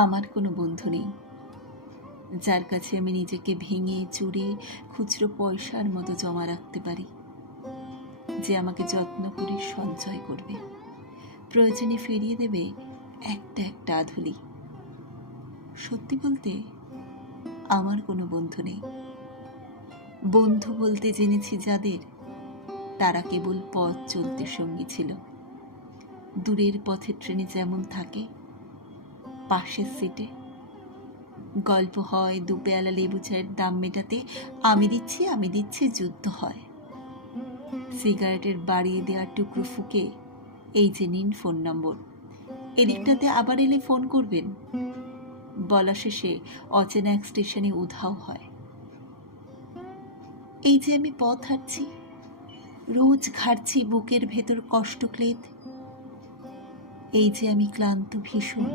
আমার কোনো বন্ধু নেই যার কাছে আমি নিজেকে ভেঙে চুরে খুচরো পয়সার মতো জমা রাখতে পারি, যে আমাকে যত্ন করে সঞ্চয় করবে, প্রয়োজনে ফিরিয়ে দেবে একটা একটা আধুলি। সত্যি বলতে আমার কোনো বন্ধু নেই। বন্ধু বলতে জেনেছি যাদের, তারা কেবল পথ চলতে সঙ্গী ছিল। দূরের পথের ট্রেনে যেমন থাকে, পাশের সিটে গল্প হয়, দুপেয়ালা লেবু চায়ের দাম মেটাতে আমি দিচ্ছি যুদ্ধ হয়। সিগারেটের বাড়িয়ে দেওয়ার টুকরো ফুকে এই যে নিন ফোন নম্বর, এদিকটাতে আবার এলে ফোন করবেন বলা শেষে অচেনা এক স্টেশনে উধাও হয়। এই যে আমি পথ হাঁটছি, রোজ ঘাটছি বুকের ভেতর কষ্ট ক্লেদ। এই যে আমি ক্লান্ত ভীষণ,